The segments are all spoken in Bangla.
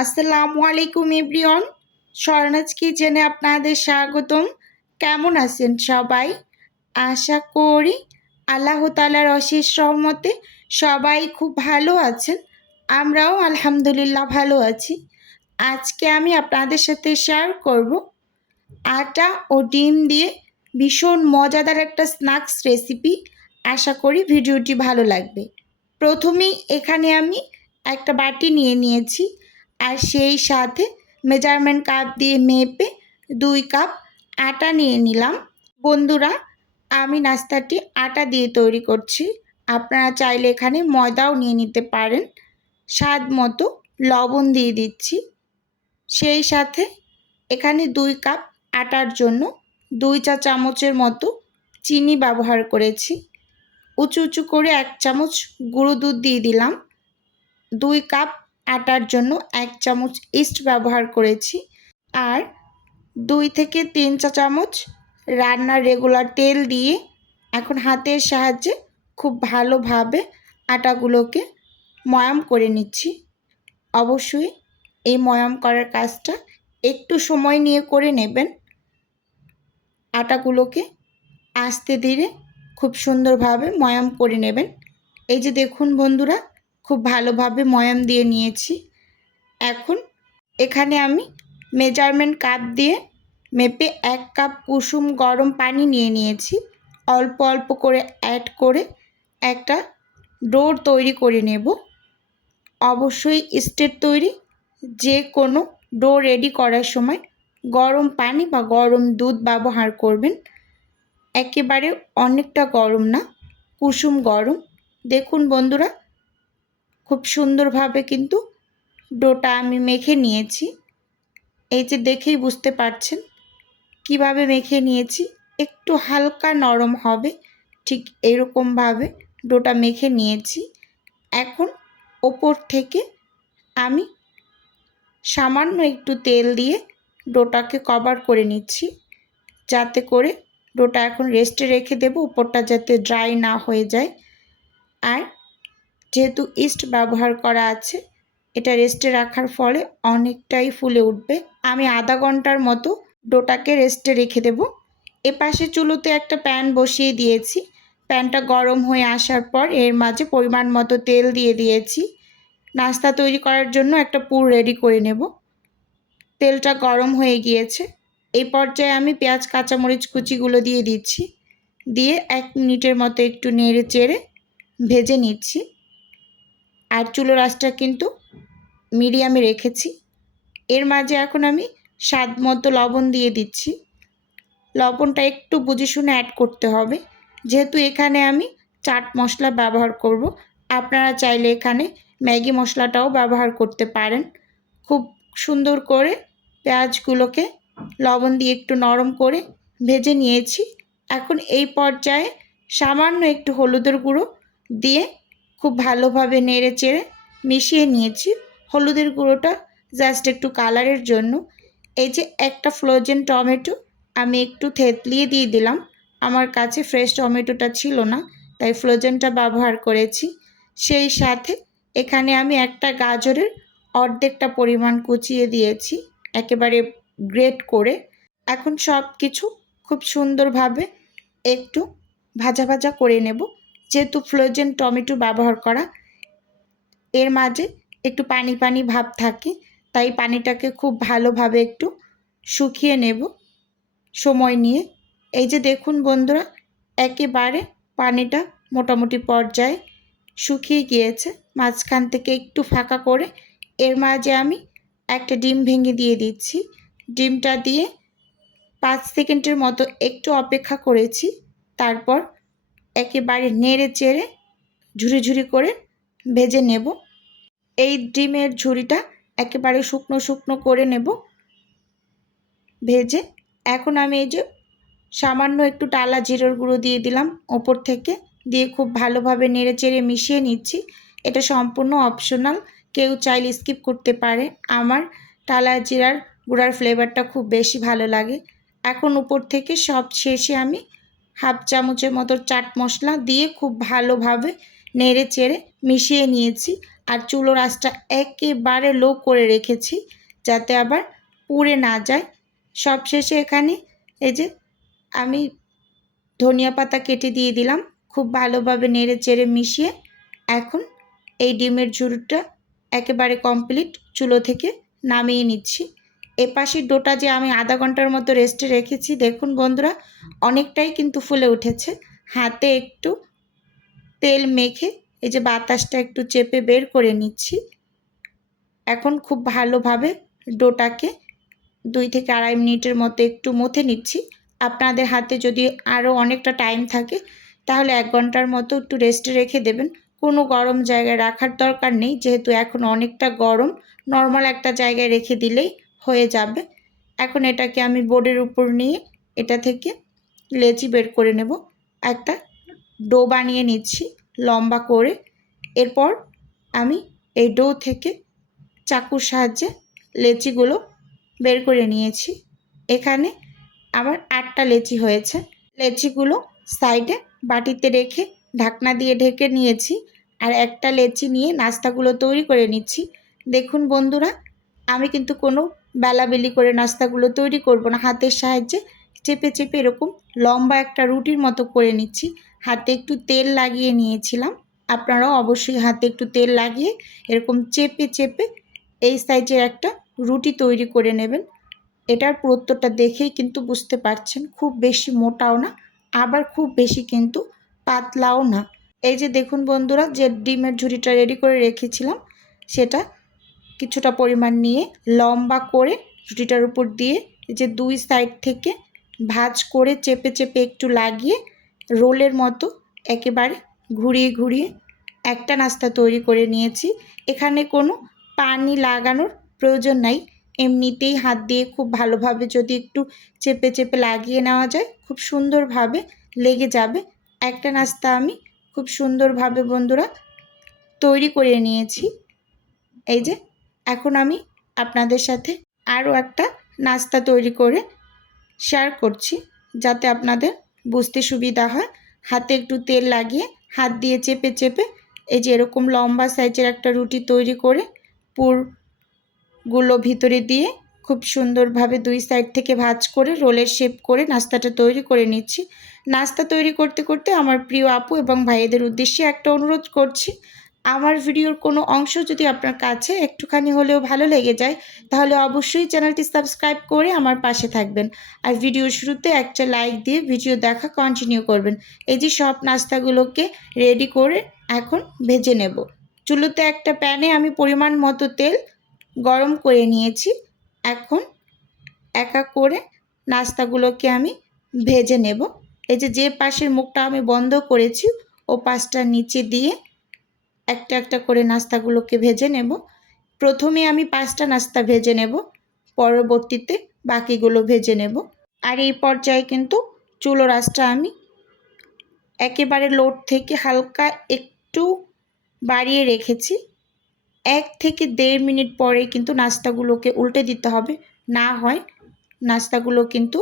আসসালামু আলাইকুম এভরিওয়ান। স্বর্ণাজ কিচেনে আপনাদের স্বাগতম। কেমন আছেন সবাই? আশা করি আল্লাহ তালার অশেষ রহমতে সবাই খুব ভালো আছেন। আমরাও আলহামদুলিল্লাহ ভালো আছি। আজকে আমি আপনাদের সাথে শেয়ার করব আটা ও ডিম দিয়ে ভীষণ মজাদার একটা স্ন্যাক্স রেসিপি আশা করি ভিডিওটি ভালো লাগবে। প্রথমেই এখানে আমি একটা বাটি নিয়ে নিয়েছি। আর সেই সাথে মেজারমেন্ট কাপ দিয়ে মেপে দুই কাপ আটা নিয়ে নিলাম। বন্ধুরা, আমি নাস্তাটি আটা দিয়ে তৈরি করছি। আপনারা চাইলে এখানে ময়দাও নিয়ে নিতে পারেন। স্বাদ মতো লবণ দিয়ে দিচ্ছি। সেই সাথে এখানে দুই কাপ আটার জন্য দুই চা চামচের মতো চিনি ব্যবহার করেছি। উঁচু উঁচু করে এক চামচ গুঁড়ো দুধ দিয়ে দিলাম। দুই কাপ আটার জন্য এক চামচ ইস্ট ব্যবহার করেছি। আর দুই থেকে তিন চা চামচ রান্নার রেগুলার তেল দিয়ে এখন হাতের সাহায্যে খুব ভালোভাবে আটাগুলোকে ময়াম করে নিচ্ছি। অবশ্যই এই ময়াম করার কাজটা একটু সময় নিয়ে করে নেবেন। আটাগুলোকে আস্তে ধীরে খুব সুন্দরভাবে ময়াম করে নেবেন। এই যে দেখুন বন্ধুরা খুব ভালোভাবে ময়াম দিয়ে নিয়েছি। এখন এখানে আমি মেজারমেন্ট কাপ দিয়ে মেপে এক কাপ কুসুম গরম পানি নিয়ে নিয়েছি। অল্প অল্প করে অ্যাড করে একটা ডোর তৈরি করে নেব। অবশ্যই স্টেট তৈরি, যে কোনো ডো রেডি করার সময় গরম পানি বা গরম দুধ ব্যবহার করবেন। একেবারে অনেকটা গরম না, কুসুম গরম। দেখুন বন্ধুরা খুব সুন্দরভাবে কিন্তু ডোটা আমি মেখে নিয়েছি। এই যে দেখেই বুঝতে পারছেন কীভাবে মেখে নিয়েছি। একটু হালকা নরম হবে, ঠিক এরকমভাবে ডোটা মেখে নিয়েছি। এখন ওপর থেকে আমি সামান্য একটু তেল দিয়ে ডোটাকে কভার করে নিচ্ছি। যাতে করে ডোটা এখন রেস্টে রেখে দেব, উপরটা যাতে ড্রাই না হয়ে যায়। আর যেহেতু ইস্ট ব্যবহার করা আছে, এটা রেস্টে রাখার ফলে অনেকটাই ফুলে উঠবে। আমি আধা ঘণ্টার মতো ডোটাকে রেস্টে রেখে দেব। এপাশে চুলোতে একটা প্যান বসিয়ে দিয়েছি। প্যানটা গরম হয়ে আসার পর এর মাঝে পরিমাণ মতো তেল দিয়ে দিয়েছি। নাস্তা তৈরি করার জন্য একটা পুর রেডি করে নেব। তেলটা গরম হয়ে গিয়েছে। এই পর্যায়ে আমি পেঁয়াজ, কাঁচামরিচ কুচিগুলো দিয়ে দিচ্ছি। দিয়ে এক মিনিটের মতো একটু নেড়ে চেড়ে ভেজে নিচ্ছি। আর চুলো রাসটা কিন্তু মিডিয়ামে রেখেছি। এর মাঝে এখন আমি স্বাদ মতো লবণ দিয়ে দিচ্ছি। লবণটা একটু বুঝে শুনে অ্যাড করতে হবে। যেহেতু এখানে আমি চাট মশলা ব্যবহার করব, আপনারা চাইলে এখানে ম্যাগি মশলাটাও ব্যবহার করতে পারেন। খুব সুন্দর করে পেঁয়াজগুলোকে লবণ দিয়ে একটু নরম করে ভেজে নিয়েছি। এখন এই পর্যায়ে সামান্য একটু হলুদের গুঁড়ো দিয়ে খুব ভালোভাবে নেড়ে চেড়ে মিশিয়ে নিয়েছি। হলুদের গুঁড়োটা জাস্ট একটু কালারের জন্য। এই যে একটা ফ্রোজেন টমেটো, আমি একটু থেতলিয়ে দিয়ে দিলাম। আমার কাছে ফ্রেশ টমেটোটা ছিল না, তাই ফ্রোজেনটা ব্যবহার করেছি। সেই সাথে এখানে আমি একটা গাজরের অর্ধেকটা পরিমাণ কুচিয়ে দিয়েছি, একেবারে গ্রেট করে। এখন সব কিছু খুব সুন্দরভাবে একটু ভাজা ভাজা করে নেব। যেহেতু ফ্রোজেন টমেটো ব্যবহার করা, এর মাঝে একটু পানি পানি ভাব থাকে, তাই পানিটাকে খুব ভালোভাবে একটু শুকিয়ে নেব সময় নিয়ে। এই যে দেখুন বন্ধুরা, একেবারে পানিটা মোটামুটি পর্যায়ে শুকিয়ে গিয়েছে, মাঝখান থেকে একটু ফাঁকা করে। এর মাঝে আমি একটা ডিম ভেঙে দিয়ে দিচ্ছি। ডিমটা দিয়ে পাঁচ সেকেন্ডের মতো একটু অপেক্ষা করেছি, তারপর একেবারে নেড়ে চেড়ে ঝুরি ঝুরি করে ভেজে নেব। এই ডিমের ঝুড়িটা একেবারে শুকনো শুকনো করে নেব। ভেজে এখন আমি এই যে সামান্য একটু টালা জিরের গুঁড়ো দিয়ে দিলাম ওপর থেকে, দিয়ে খুব ভালোভাবে নেড়ে চেড়ে মিশিয়ে নিচ্ছি। এটা সম্পূর্ণ অপশনাল কেউ চাইলে স্কিপ করতে পারে। আমার টালা জিরার গুঁড়ার ফ্লেভারটা খুব বেশি ভালো লাগে। এখন উপর থেকে সব শেষে আমি হাফ চামচের মতো চাট মশলা দিয়ে খুব ভালোভাবে নেড়ে চেড়ে মিশিয়ে নিয়েছি। আর চুলোর আঁচটা একেবারে লো করে রেখেছি যাতে আবার পুড়ে না যায়। সবশেষে এখানে এই যে আমি ধনিয়া পাতা কেটে দিয়ে দিলাম, খুব ভালোভাবে নেড়ে চেড়ে মিশিয়ে এখন এই ডিমের ঝুড়িটা একেবারে কমপ্লিট চুলো থেকে নামিয়ে নিচ্ছি। এপাশের ডোটা যে আমি আধা ঘণ্টার মতো রেস্টে রেখেছি, দেখুন বন্ধুরা, অনেকটাই কিন্তু ফুলে উঠেছে। হাতে একটু তেল মেখে এই যে বাতাসটা একটু চেপে বের করে নিচ্ছি। এখন খুব ভালোভাবে ডোটাকে দুই থেকে আড়াই মিনিটের মতো একটু মথে নিচ্ছি। আপনাদের হাতে যদি আরও অনেকটা টাইম থাকে, তাহলে এক ঘণ্টার মতো একটু রেস্টে রেখে দেবেন। কোনো গরম জায়গায় রাখার দরকার নেই, যেহেতু এখন অনেকটা গরম নর্মাল একটা জায়গায় রেখে দিলেই হয়ে যাবে। এখন এটাকে আমি বোর্ডের উপর নিয়ে এটা থেকে লেচি বের করে নেব। একটা ডো বানিয়ে নিচ্ছি লম্বা করে। এরপর আমি এই ডো থেকে চাকুর সাহায্যে লেচিগুলো বের করে নিয়েছি। এখানে আমার আটটা লেচি হয়েছে। লেচিগুলো সাইডে বাটিতে রেখে ঢাকনা দিয়ে ঢেকে নিয়েছি। আর একটা লেচি নিয়ে নাস্তাগুলো তৈরি করে নিচ্ছি। দেখুন বন্ধুরা আমি কিন্তু কোনো বেলাবেলি করে নাস্তাগুলো তৈরি করব না। হাতের সাহায্যে চেপে চেপে এরকম লম্বা একটা রুটির মতো করে নিচ্ছি। হাতে একটু তেল লাগিয়ে নিয়েছিলাম। আপনারাও অবশ্যই হাতে একটু তেল লাগিয়ে এরকম চেপে চেপে এই সাইজের একটা রুটি তৈরি করে নেবেন। এটার প্রত্যটা দেখেই কিন্তু বুঝতে পারছেন, খুব বেশি মোটাও না, আবার খুব বেশি কিন্তু পাতলাও না। এই যে দেখুন বন্ধুরা, যে ডিমের ঝুড়িটা রেডি করে রেখেছিলাম, সেটা কিছুটা পরিমাণ নিয়ে লম্বা করে রুটিটার উপর দিয়ে এই যে দুই সাইড থেকে ভাজ করে চেপে চেপে একটু লাগিয়ে রোলের মতো একেবারে ঘুরিয়ে ঘুরিয়ে একটা নাস্তা তৈরি করে নিয়েছি। এখানে কোনো পানি লাগানোর প্রয়োজন নাই। এমনিতেই হাত দিয়ে খুব ভালোভাবে যদি একটু চেপে চেপে লাগিয়ে নেওয়া যায়, খুব সুন্দরভাবে লেগে যাবে। একটা নাস্তা আমি খুব সুন্দরভাবে বন্ধুরা তৈরি করে নিয়েছি। এই যে এখন আমি আপনাদের সাথে আরও একটা নাস্তা তৈরি করে শেয়ার করছি, যাতে আপনাদের বুঝতে সুবিধা হয়। হাতে একটু তেল লাগিয়ে হাত দিয়ে চেপে চেপে এই যে এরকম লম্বা সাইজের একটা রুটি তৈরি করে পুরগুলো ভিতরে দিয়ে খুব সুন্দরভাবে দুই সাইড থেকে ভাজ করে রোলের শেপ করে নাস্তাটা তৈরি করে নিচ্ছি। নাস্তা তৈরি করতে করতে আমার প্রিয় আপু এবং ভাইয়েদের উদ্দেশ্যে একটা অনুরোধ করছি আমার ভিডিওর কোনো অংশ যদি আপনার কাছে একটুখানি হলেও ভালো লেগে যায়, তাহলে অবশ্যই চ্যানেলটি সাবস্ক্রাইব করে আমার পাশে থাকবেন। আর ভিডিওর শুরুতে একটা লাইক দিয়ে ভিডিও দেখা কন্টিনিউ করবেন। এই যে সব নাস্তাগুলোকে রেডি করে এখন ভেজে নেব। চুলোতে একটা প্যানে আমি পরিমাণ মতো তেল গরম করে নিয়েছি। এখন একা করে নাস্তাগুলোকে আমি ভেজে নেব। এই যে যে পাশের মুখটা আমি বন্ধ করেছি, ও পাশটা নিচে দিয়ে একটা একটা করে নাস্তাগুলোকে ভেজে নেব। প্রথমে আমি পাঁচটা নাস্তা ভেজে নেব, পরবর্তীতে বাকিগুলো ভেজে নেব। আর এই পর্যায়ে কিন্তু চুলো রাসটা আমি একেবারে লোড থেকে হালকা একটু বাড়িয়ে রেখেছি। এক থেকে দেড় মিনিট পরে কিন্তু নাস্তাগুলোকে উল্টে দিতে হবে। না হয় নাস্তাগুলো কিন্তু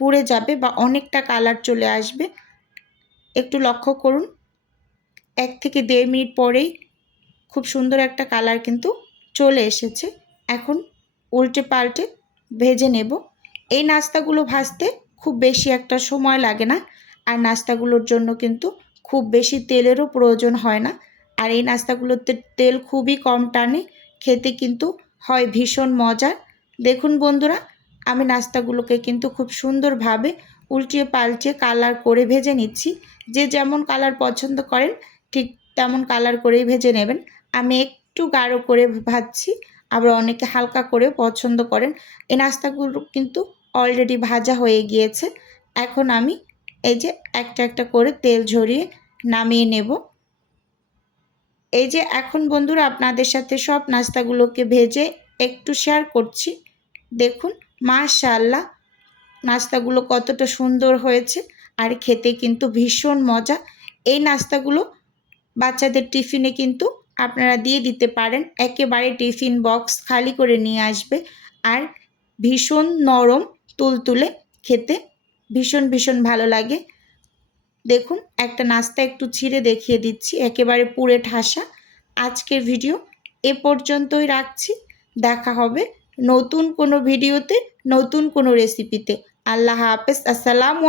পুড়ে যাবে বা অনেকটা কালার চলে আসবে। একটু লক্ষ্য করুন এক থেকে দেড় মিনিট পরেই খুব সুন্দর একটা কালার কিন্তু চলে এসেছে। এখন উল্টে পাল্টে ভেজে নেব। এই নাস্তাগুলো ভাজতে খুব বেশি একটা সময় লাগে না আর নাস্তাগুলোর জন্য কিন্তু খুব বেশি তেলেরও প্রয়োজন হয় না। আর এই নাস্তাগুলোতে তেল খুবই কম টানে, খেতে কিন্তু হয় ভীষণ মজার। দেখুন বন্ধুরা, আমি নাস্তাগুলোকে কিন্তু খুব সুন্দরভাবে উল্টিয়ে পাল্টিয়ে কালার করে ভেজে নিচ্ছি। যে যেমন কালার পছন্দ করেন ঠিক তেমন কালার করেই ভেজে নেবেন। আমি একটু গাঢ় করে ভাজছি, আবার অনেকে হালকা করে পছন্দ করেন। এই নাস্তাগুলো কিন্তু অলরেডি ভাজা হয়ে গিয়েছে। এখন আমি এই যে একটা একটা করে তেল ঝরিয়ে নামিয়ে নেব। এই যে এখন বন্ধুরা আপনাদের সাথে সব নাস্তাগুলোকে ভেজে একটু শেয়ার করছি। দেখুন মাশাল্লাহ নাস্তাগুলো কতটা সুন্দর হয়েছে। আর খেতে কিন্তু ভীষণ মজা। এই নাস্তাগুলো বাচ্চাদের টিফিনে কিন্তু আপনারা দিয়ে দিতে পারেন। একেবারে টিফিন বক্স খালি করে নিয়ে আসবে আর ভীষণ নরম তুলতুলে খেতে ভীষণ ভীষণ ভালো লাগে। দেখুন, একটা নাস্তা একটু ছিঁড়ে দেখিয়ে দিচ্ছি, একেবারে পুরে ঠাসা। আজকের ভিডিও এ পর্যন্তই রাখছি। দেখা হবে নতুন কোনো ভিডিওতে, নতুন কোনো রেসিপিতে। আল্লাহ হাফেজ, আসসালামু